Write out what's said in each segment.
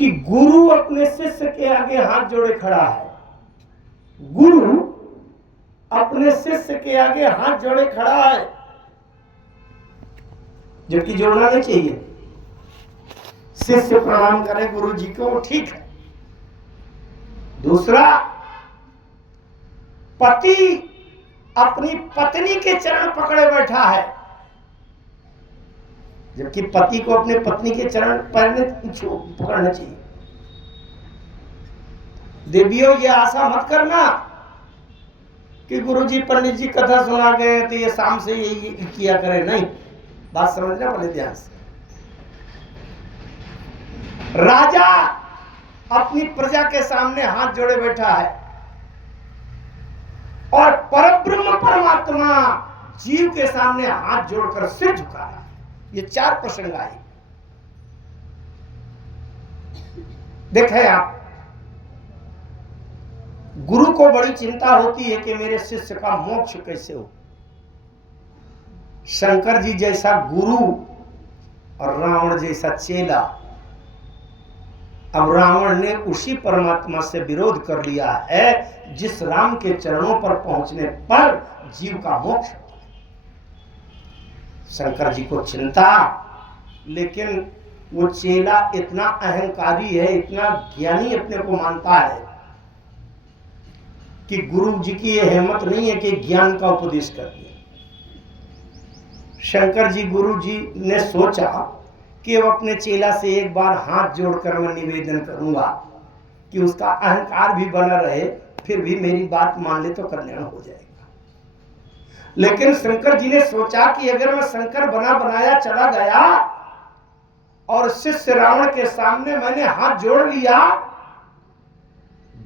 कि गुरु अपने शिष्य के आगे हाथ जोड़े खड़ा है। गुरु अपने शिष्य के आगे हाथ जोड़े खड़ा है, जबकि जोड़ना नहीं चाहिए। शिष्य प्रणाम करे गुरु जी को, ठीक है। दूसरा, पति अपनी पत्नी के चरण पकड़े बैठा है, जबकि पति को अपने पत्नी के चरण पकड़ना चाहिए। देवियों, ये आशा मत करना कि गुरुजी पंडित जी कथा सुना गए तो ये शाम से यही किया करे, नहीं। बात समझना पहले ध्यान से। राजा अपनी प्रजा के सामने हाथ जोड़े बैठा है और परब्रह्म परमात्मा जीव के सामने हाथ जोड़कर सिर झुका है। ये चार प्रसंग आए। देखें आप, गुरु को बड़ी चिंता होती है कि मेरे शिष्य का मोक्ष कैसे हो। शंकर जी जैसा गुरु और रावण जैसा चेला। अब रावण ने उसी परमात्मा से विरोध कर लिया है जिस राम के चरणों पर पहुंचने पर जीव का मोक्ष होता है। शंकर जी को चिंता, लेकिन वो चेला इतना अहंकारी है, इतना ज्ञानी अपने को मानता है कि गुरु जी की यह हिम्मत नहीं है कि ज्ञान का उपदेश कर दिए। शंकर जी, गुरु जी ने सोचा कि वो अपने चेला से एक बार हाथ जोड़कर मैं निवेदन करूंगा कि उसका अहंकार भी बना रहे, फिर भी मेरी बात मान ले तो कल्याण हो जाएगा। लेकिन शंकर जी ने सोचा कि अगर मैं शंकर बना बनाया चला गया और शिष्य रावण के सामने मैंने हाथ जोड़ लिया,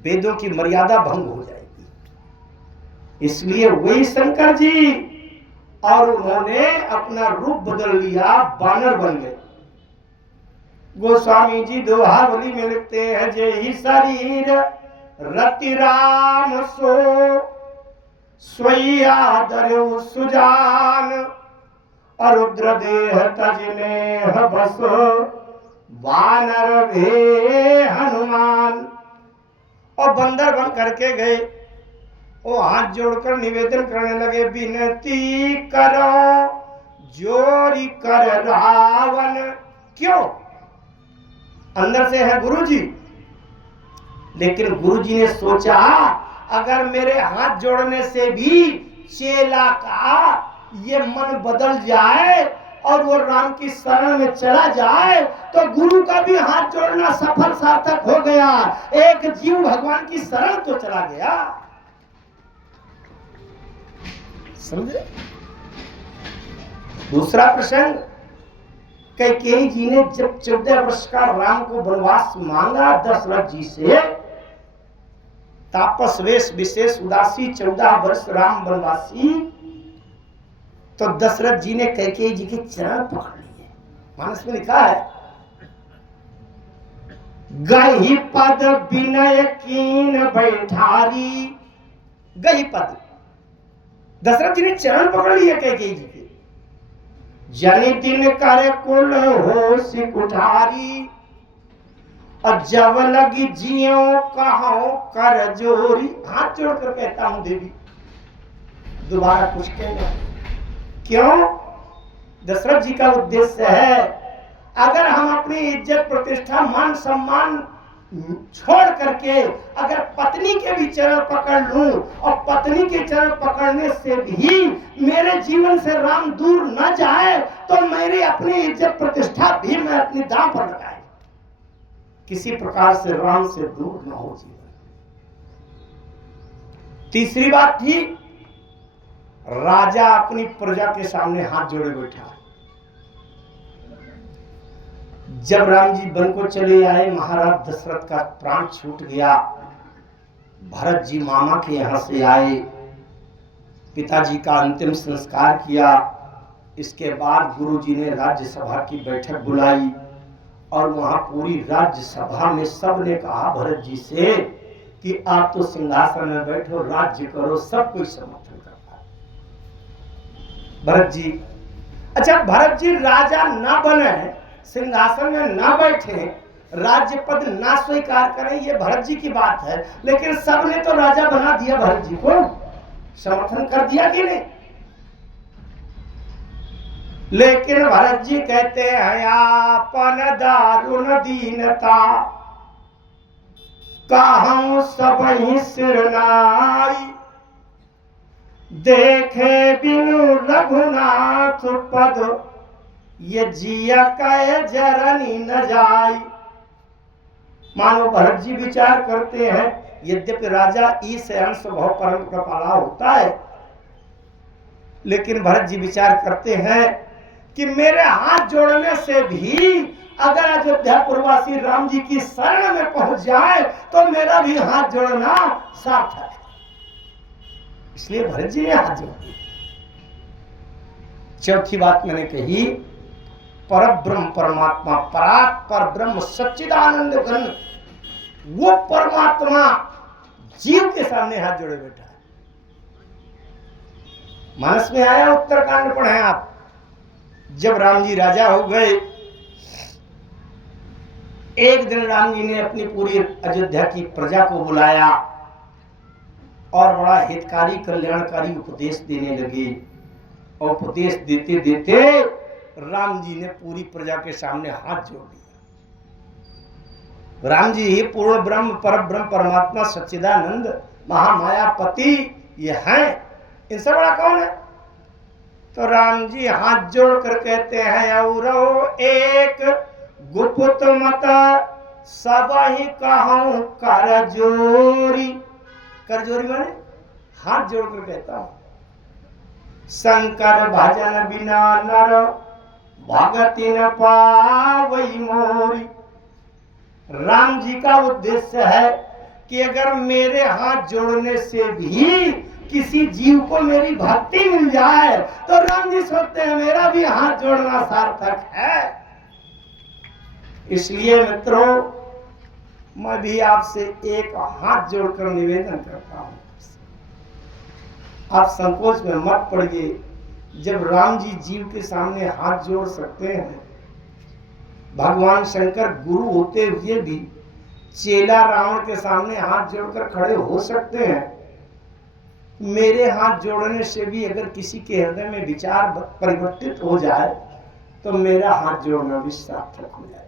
वेदों की मर्यादा भंग हो जाएगी। इसलिए वही शंकर जी, और उन्होंने अपना रूप बदल लिया, बानर बन गए। गोस्वामी जी दोहावली में लिखते हैं, जय ही शरीर रति राम सो सोई आदर सुजान, अरुद्र देह तजने बसो वानर भे हनुमान। और बंदर बन करके गए। वो हाथ जोड़कर निवेदन करने लगे, विनती करो जोरी कर रावण। क्यों? अंदर से है गुरुजी, लेकिन गुरुजी ने सोचा अगर मेरे हाथ जोड़ने से भी चेला का ये मन बदल जाए और वो राम की शरण में चला जाए तो गुरु का भी हाथ जोड़ना सफल सार्थक हो गया। एक जीव भगवान की शरण तो चला गया। समझे? दूसरा प्रसंग, कैकेयी जी ने जब 14 वर्ष का राम को वनवास मांगा दशरथ जी से, तापस वेश विशेष उदासी 14 वर्ष राम वनवासी, तो दशरथ जी ने कैकेयी जी के चरण पकड़ लिए। मानस में लिखा है, गही पद विनय कीन बैठारी। गही पद, दशरथ जी ने चरण पकड़ लिए कैकेयी जी के। जनि दिन करे कुल हो सिकुठारी, और जब लगी जियो कहो कर जोरी। हाथ जोड़कर कहता हूं देवी, दोबारा कुछ कहना। क्यों? दशरथ जी का उद्देश्य है, अगर हम अपनी इज्जत प्रतिष्ठा मान सम्मान छोड़ करके अगर पत्नी के भी चरण पकड़ लूं और पत्नी के चरण पकड़ने से भी मेरे जीवन से राम दूर न जाए तो मेरी अपनी इज्जत प्रतिष्ठा भी मैं अपनी दांव पर लगाए, किसी प्रकार से राम से दूर न हो जीवन। तीसरी बात थी, राजा अपनी प्रजा के सामने हाथ जोड़े बैठा। जब राम जी वन को चले आए, महाराज दशरथ का प्राण छूट गया। भरत जी मामा के यहां से आए, पिताजी का अंतिम संस्कार किया। इसके बाद गुरुजी ने राज्यसभा की बैठक बुलाई और वहां पूरी राज्यसभा में सबने कहा भरत जी से कि आप तो सिंहासन में बैठो, राज्य करो। सब कोई समर्थन करता है। भरत जी, अच्छा भरत जी राजा ना बने, सिंहासन में ना बैठे राज्य पद ना स्वीकार करें, ये भरत जी की बात है, लेकिन सबने तो राजा बना दिया भरत जी को, समर्थन कर दिया कि नहीं। लेकिन भरत जी कहते हैं आपन दारुण दीनता कहूं सबहि सिरनाई, देखे बिनु रघुनाथ पद ये जिया कह जरनी न जाई। मानो भरत जी विचार करते हैं, यद्यपि राजा ई से अंश भाव परम कृपाला होता है, लेकिन भरत जी विचार करते हैं कि मेरे हाथ जोड़ने से भी अगर अयोध्या पुरवासी राम जी की शरण में पहुंच जाए तो मेरा भी हाथ जोड़ना सार्थक है। इसलिए भरत जी ने हाथ जोड़ दिया। चौथी बात मैंने कही, परब्रह्म परमात्मा, परात् पर ब्रह्म सच्चिदानंद घन, वो परमात्मा जीव के सामने हाथ जोड़े बैठा है। मानस में आया, उत्तरकांड पढ़े आप, जब राम जी राजा हो गए, एक दिन राम जी ने अपनी पूरी अयोध्या की प्रजा को बुलाया और बड़ा हितकारी कल्याणकारी उपदेश देने लगे। और उपदेश देते देते राम जी ने पूरी प्रजा के सामने हाथ जोड़ दिया। राम जी ही पूर्ण ब्रह्म पर ब्रह्म परमात्मा सच्चिदानंद महामायापति ये हैं, इनसे बड़ा कौन है। तो राम जी हाथ जोड़ कर कहते हैं और एक गुप्त मत सब ही कहूं कर जोरी। कर जोरी माने हाथ जोड़ कर कहता हूं, शंकर भजन बिना नर भगति न पावई मोरी। राम जी का उद्देश्य है कि अगर मेरे हाथ जोड़ने से भी किसी जीव को मेरी भक्ति मिल जाए तो राम जी सोचते हैं मेरा भी हाथ जोड़ना सार्थक है। इसलिए मित्रों, मैं भी आपसे एक हाथ जोड़कर निवेदन करता हूं, आप संकोच में मत पड़िए। जब राम जी जीव के सामने हाथ जोड़ सकते हैं, भगवान शंकर गुरु होते हुए भी चेला रावण के सामने हाथ जोड़कर खड़े हो सकते हैं, मेरे हाथ जोड़ने से भी अगर किसी के हृदय में विचार परिवर्तित हो जाए तो मेरा हाथ जोड़ना भी सार्थक हो जाएगा।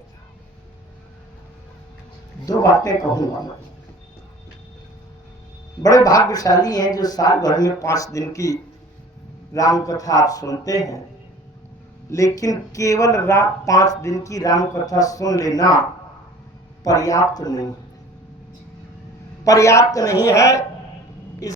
दो बातें कहूंगा मैं। बड़े भाग्यशाली हैं जो साल भर में 5 दिन की राम कथा आप सुनते हैं, लेकिन केवल 5 दिन की राम कथा सुन लेना पर्याप्त नहीं है।